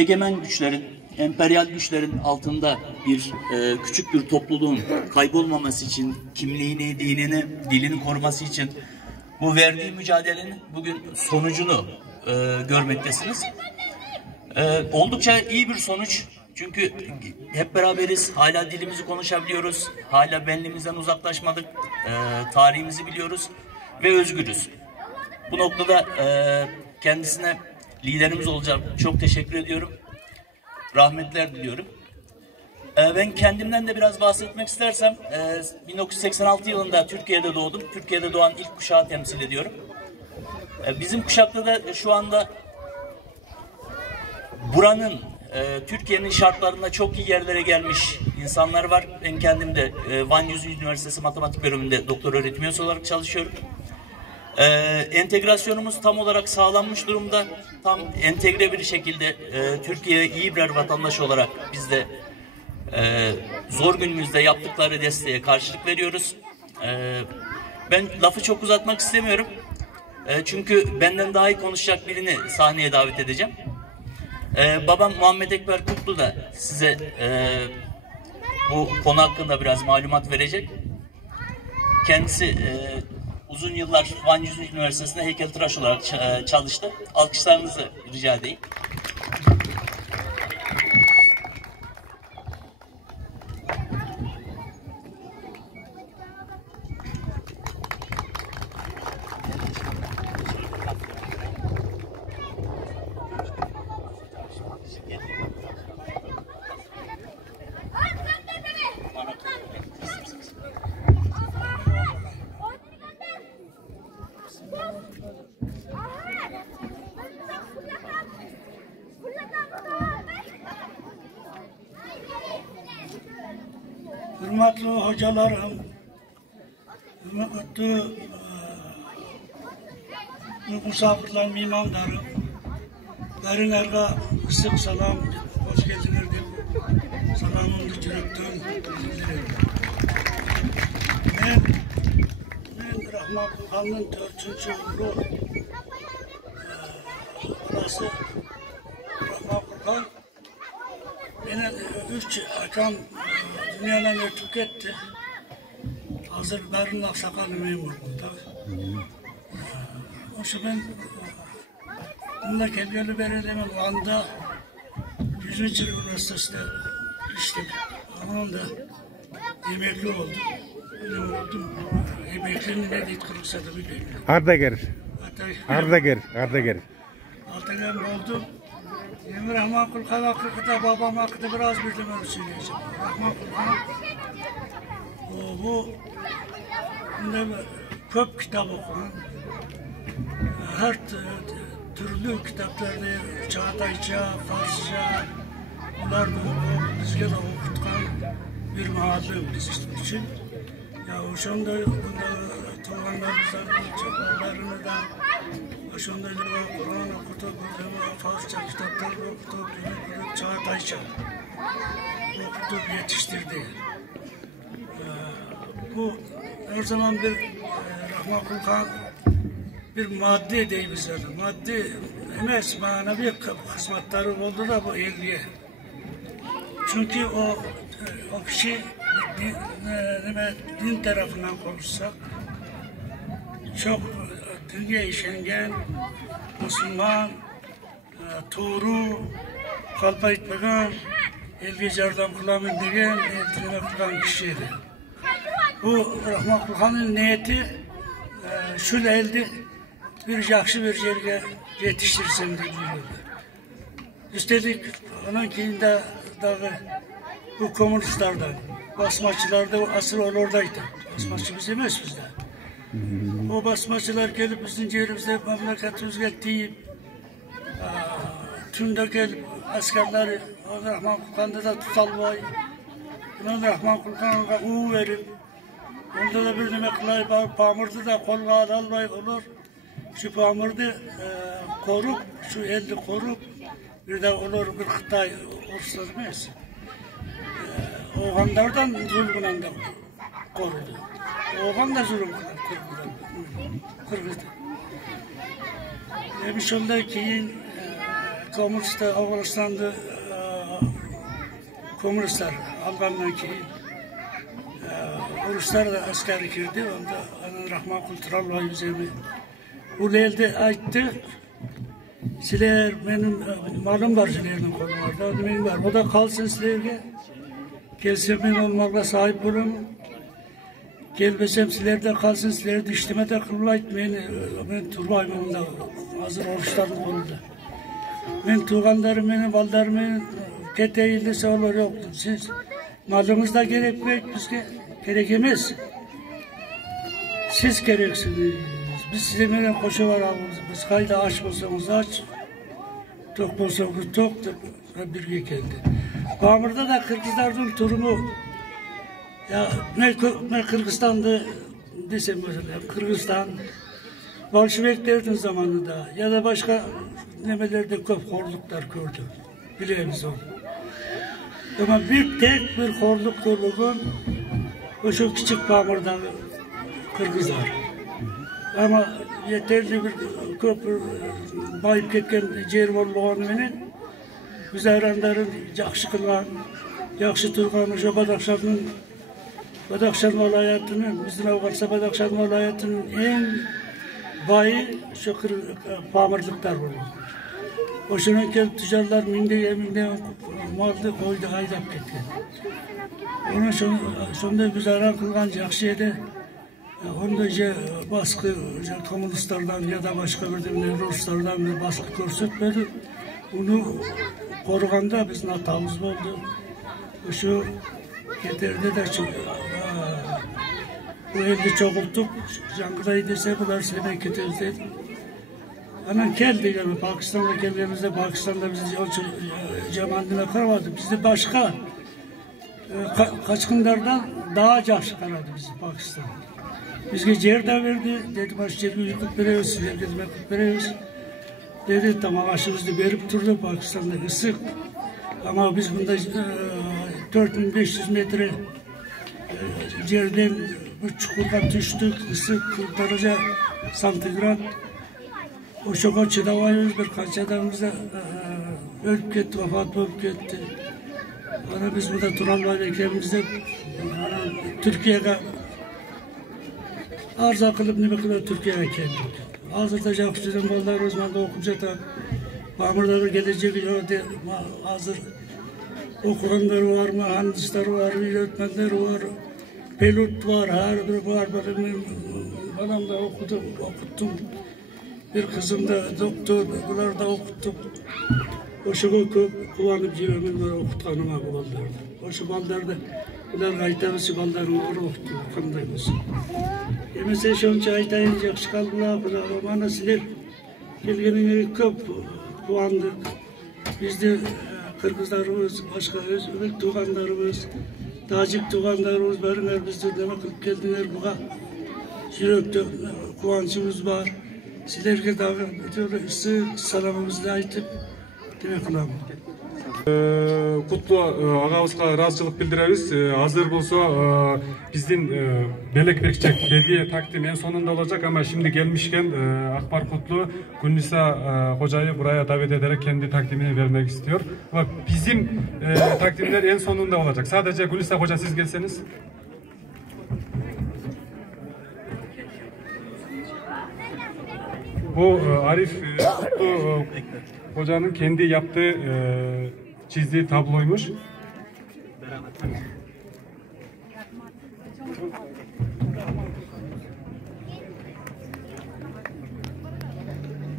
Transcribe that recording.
Egemen güçlerin, emperyal güçlerin altında küçük bir topluluğun kaybolmaması için, kimliğini, dinini, dilini koruması için bu verdiği mücadelenin bugün sonucunu görmektesiniz. Oldukça iyi bir sonuç. Çünkü hep beraberiz, hala dilimizi konuşabiliyoruz, hala benliğimizden uzaklaşmadık, tarihimizi biliyoruz ve özgürüz. Bu noktada kendisine liderimiz olacak. Çok teşekkür ediyorum. Rahmetler diliyorum. Ben kendimden de biraz bahsetmek istersem 1986 yılında Türkiye'de doğdum. Türkiye'de doğan ilk kuşağı temsil ediyorum. Bizim kuşakta da şu anda buranın Türkiye'nin şartlarında çok iyi yerlere gelmiş insanlar var. Ben kendim de Van Yüzü Üniversitesi Matematik Bölümünde doktor öğretim üyesi olarak çalışıyorum. Entegrasyonumuz tam olarak sağlanmış durumda. Tam entegre bir şekilde Türkiye'ye iyi birer vatandaş olarak biz de zor günümüzde yaptıkları desteğe karşılık veriyoruz. Ben lafı çok uzatmak istemiyorum. Çünkü benden daha iyi konuşacak birini sahneye davet edeceğim. Babam Muhammed Ekber Kutlu da size bu konu hakkında biraz malumat verecek. Kendisi uzun yıllar Van Yüzü Üniversitesi'nde heykeltıraş olarak çalıştı. Alkışlarınızı rica edeyim. Hürmetli hocalarım, hürmetli misafirlerim, imamlarım, derinlerine sık selam, hoş geldiniz deyip salamımı yürekten bildiriyorum. Ben Rahman Kulhan'ın 4. umru burası Rahman Kulhan beni 3 akşam dünyadan ötüp gitti. Hazır benim aksakalı memurum tabii. Oysa ben bununla kendimi verelemem. Van'da 100. yıl üniversitesinde işledim. Onun da emekli oldum. Emeklinin ne deyip kırılsa da bilmiyorum. Ardager. Altıgen oldum. Rahman Kulhan hakkında, babam hakkında biraz bildim, öyle söyleyeceğim. Rahman Kulhan, bunda köp kitap okuyan, her türlü kitapları, Çağatayca, Farsça, bunlar da bizge de okutkan bir muhabim bizim için. Ya o şunda tuğanlarımızdan, çakallarını da, o şunda Kur'an okutup, Farsça kitapları okutup, Çağatayca okutup yetiştirdi. Bu her zaman bir Rahman Kulhan bir maddi değil bize. Maddi emes manevi hizmetleri oldu da bu ilgiye. Çünkü o kişi din tarafından konuşsak çok dünya işengen, Müslüman, doğru, kalpa itmegen, ilgi yardım kılabildiğin, ilgileme kılan kişiydi. Bu Rahman Kulhan'ın niyeti şu değildi, bir yakşı bir yerge yetiştirsin diyordu. Üstelik onun kendinde bu komünistlerden, basmacılarda asıl oradaydı. Basmacı biz demez bizde. O basmacılar gelip bizim yerimizde memleketimizde deyip tümde gelip askerleri Rahman Kulhan'da da tutalvay. Rahman Kulhan'a uğu verip onda da bir demek kılay pamırdı da kolga alvay olur. Şu pamırdı korup, şu elde korup bir de olur bir Xitay uğursanmaz. Oğanlardan zulmünden de korudu. Oğan da zulüm kırgızdı. Demiş onda keyin Komünistler Afganistan'da komünistler algandan keyin Ruslar da askeri girdi. Onda Rahman Kulturalloy üzerine bu elde aytdı. Sizler benim malım var sizlerin kollarda. Benim var. O da kalsın sizlerge. Gelsem ben olmakla sahip olun. Gelmesem sizlerde kalsın. Sizlere düştüme de kılmayt. Ben turbayım onda. Hazır oruçlarım oldu. Ben tuğanlarım, benim baldarım, keteyildiyse olur yoktu. Siz malımız da gerekmiyor. Bizge gerekemez. Siz gereksiniz. Biz size böyle koşu var ağabeyimiz. Biz hayda aç olsanız aç. Tok olsanız tok. Birge geldi. Bağmur'da da Kırgızlardan turumu. Ya ne Kırgızistan'da desem mesela Kırgızistan Bolşeviklerin zamanında ya da başka nemelerde köp horluklar gördüm. Bilemiz onu. Ama tek bir horluk durluğun o şu küçük Bağmur'da Kırgızlar. Ama yeterli bir köprü bayıp ketken yer bolğanı biz ayranların yaxşı kılgan, yaxşı turgan o Badakşan vilayetinin, bizim Afganistan Badakşan vilayetinin en bayı şu Bağmurluklar olur. Oşuna kelip tüccarlar minde maldı koydu haydap ketken. Onun sonunda biz ayran kılgan yaxşı edi. Onda baskı komünistlerden ya da başka bir Ruslardan bir baskı göstermedi. Onu koruganda bizim hatamız oldu. Şu getirdi de bu elde çoğultuk. Jangıdayı dese bunlar sene getirdi. Anan geldi yani Pakistan'a geldiğimizde Pakistan'da bizi cemandine karamadı. Bizi başka kaçkınlardan daha yaxşı karadı bizi Pakistan. Bizge yer de verdi. Dedim aşçı yıkıp veriyoruz. Herkes mektup veriyoruz. Dedi tamam aşımızı verip durdu Pakistan'da ısık. Ama biz bunda 4500 metre yerden bir çukurda düştük. Isık 40 derece santigrat. O şoka çıdamayız birkaç adamımızda ölüp gitti, vefat olup gitti. Sonra biz burada Turanlar eklemimizde Türkiye'ye arıza kılıp ne kadar Türkiye'ye geldik. Hazırda Jakşı'nın balları uzmanında okup zaten Bağmurları gelecek hazır okuyanları var, mühendisler var, öğretmenler var, pilot var, her biri var. Benim da okuttum. Bir kızım da doktor, bunlar da okuttum. O şu kullanıp cebimden okutkanıma bu ballarda. O şu ballarda bunlar kayıtlarısı ballarını okuttum, kandayımız. Mesela şu an aytayın yaxşı kaldılar, bana sizler gelgenine köp kuandık. Biz de Kırgızlarımız, başka özbek tuğanlarımız, Tacik tuğanlarımız barınlar bizde demek kılıp geldiler buğa. Yürekte kuancımız var. Sizlerge dağı ısı salamımızla aytıp demek kılamı. Kutlu ağabeyimizga razıçılık bildireriz. Hazır bolsa bizdin belek bekçek belge takdim en sonunda olacak ama şimdi gelmişken Akbar Kutlu Gülnisa hocayı buraya davet ederek kendi takdimini vermek istiyor. Ve bizim takdimler en sonunda olacak. Sadece Gülnisa hoca siz gelseniz. Bu Arif Kutlu hocanın kendi yaptığı çizdiği tabloymuş.